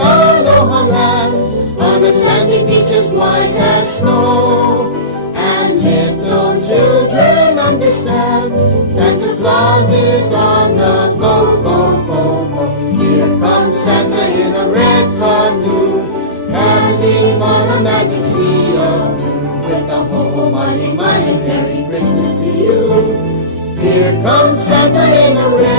aloha land, on the sandy beaches white as snow. And little children understand, Santa Claus is on the go, go, go, go. Here comes Santa in a red canoe, paddling on a magic sea of blue, with a ho-ho, mighty, mighty, Merry Christmas to you. Here comes Santa in a red